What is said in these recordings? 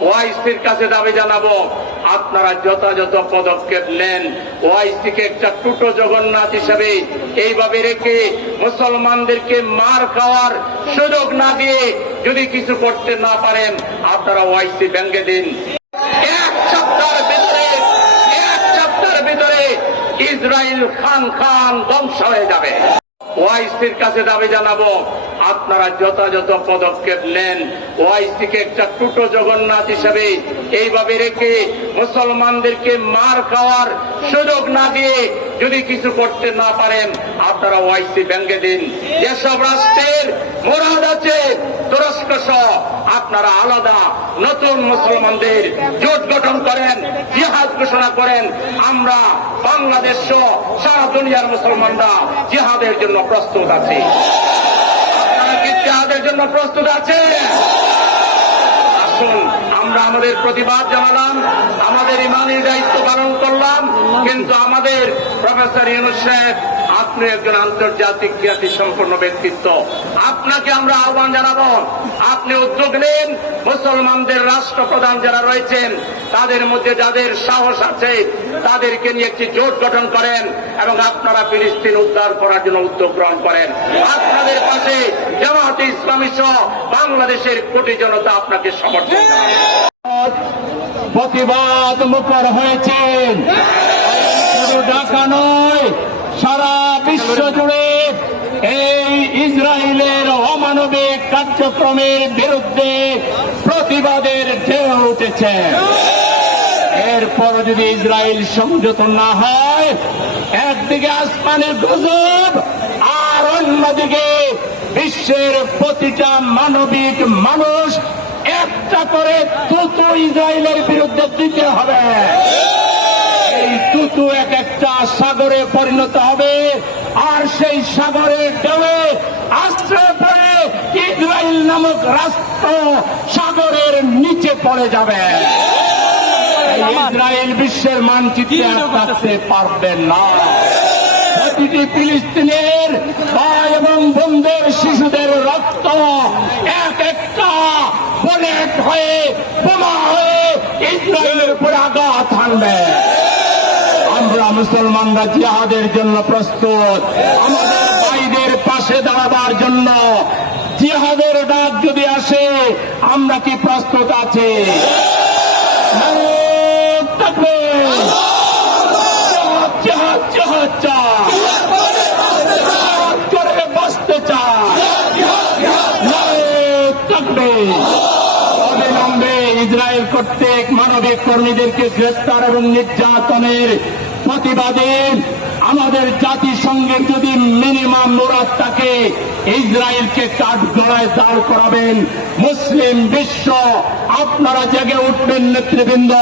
ওয়াইসির কাছে দাবি জানাব, আপনারা যথাযথ পদক্ষেপ নেন। ওয়াইসিকে একটা টুটো জগন্নাথ হিসেবে এইভাবে রেখে মুসলমানদেরকে মার খাওয়ার সুযোগ না দিয়ে যদি কিছু করতে না পারেন, আপনারা ওয়াইসি ভেঙ্গে দিন। এক সপ্তাহের ভিতরে, এক সপ্তাহের ভিতরে ইসরায়েল খান খান ধ্বংস হয়ে যাবে। ওয়াইসির কাছে দাবি জানাব, আপনারা যথাযথ পদক্ষেপ নেন। ওয়াইসিকে একটা টুটো জগন্নাথ হিসেবে এইভাবে রেখে মুসলমানদেরকে মার খাওয়ার সুযোগ না দিয়ে যদি কিছু করতে না পারেন, আপনারা ওয়াইসি ভেঙ্গে দিন। যেসব রাষ্ট্রের মোরাদ আছে আপনারা আলাদা নতুন মুসলমানদের জোট গঠন করেন, জিহাদ ঘোষণা করেন। আমরা বাংলাদেশ সারা দুনিয়ার মুসলমানরা জিহাদের জন্য প্রস্তুত আছি। আপনারা কি জিহাদের জন্য প্রস্তুত আছে আসুন, আমরা আমাদের প্রতিবাদ জানালাম, আমাদের ইমানের দায়িত্ব পালন করলাম, কিন্তু আমাদের প্রফেসর ইউনুস সাহেব আপনি একজন আন্তর্জাতিক খ্যাতি সম্পন্ন ব্যক্তিত্ব। আপনাকে আমরা আহ্বান জানাব, আপনি উদ্যোগ নেন, মুসলমানদের রাষ্ট্রপ্রধান যারা রয়েছেন, তাদের মধ্যে যাদের সাহস আছে, তাদেরকে নিয়ে একটি জোট গঠন করেন এবং আপনারা ফিলিস্তিন উদ্ধার করার জন্য উদ্যোগ গ্রহণ করেন। আপনাদের পাশে জামাতে ইসলামী সহ বাংলাদেশের কোটি জনতা আপনাকে সমর্থন প্রতিবাদ মুখর হয়েছেন। ঢাকা নয় সারা বিশ্ব জুড়ে এই ইসরায়েলের অমানবিক কার্যক্রমের বিরুদ্ধে প্রতিবাদের ঢেউ উঠেছে। এরপর যদি ইসরায়েল সংযত না হয়, একদিকে আসমানের গজব আর অন্যদিকে বিশ্বের প্রতিটা মানবিক মানুষ একটা করে তুতু ইসরায়েলের বিরুদ্ধে দিতে হবে। এই তুতু এক একটা সাগরে পরিণত হবে, আর সেই সাগরের ঢেউয়ে আশ্রয় পড়ে ইসরায়েল নামক রাষ্ট্র সাগরের নিচে পড়ে যাবে। ইসরায়েল বিশ্বের মানচিত্রে থাকতে পারবে না। প্রতিটি ফিলিস্তিনের ভাই এবং বোনদের, শিশুদের রক্ত এক একটা হয়ে বোমা হয়ে ইসরায়েলের মুসলমানরা জিহাদের জন্য প্রস্তুত। আমাদের ভাইদের পাশে দাঁড়াবার জন্য জিহাদের ডাক যদি আসে, আমরা কি প্রস্তুত আছি? করে বাঁচতে! অবিলম্বে ইসরায়েল কর্তৃক মানবিক কর্মীদেরকে গ্রেফতার এবং নির্যাতনের প্রতিবাদে আমাদের জাতিসংঘের যদি মিনিমাম মুরাদ থাকে, ইসরায়েলকে কাঠগড়ায় দাঁড় করাবেন। মুসলিম বিশ্ব, আপনারা জেগে উঠবেন নেতৃবৃন্দ,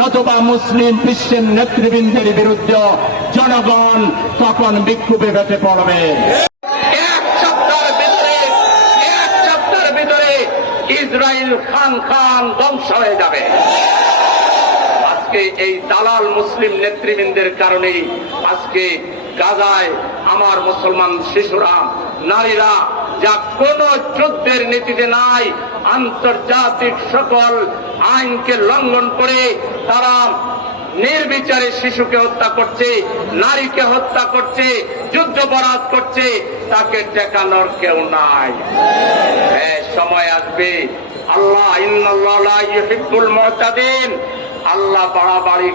নতুবা মুসলিম বিশ্বের নেতৃবৃন্দের বিরুদ্ধে জনগণ তখন বিক্ষোভে বেঁচে পড়বে এক সপ্তাহের ভিতরে এক সপ্তাহের ভিতরে ইসরায়েল খান খান ধ্বংস হয়ে যাবে। আজকে এই দালাল মুসলিম নেতৃবৃন্দের কারণে আজকে গাজায় আমার মুসলমান শিশুরা, নারীরা, যা কোন যুদ্ধের নীতিতে নাই, আন্তর্জাতিক সকল আইনকে লঙ্ঘন করে তারা নির্বিচারে শিশুকে হত্যা করছে, নারীকে হত্যা করছে যুদ্ধপরাধ করছে, তাকে টেকানোর কেউ নাই। হ্যাঁ। সময় আসবে। আল্লাহ আল্লাহ বাড়াবাড়ি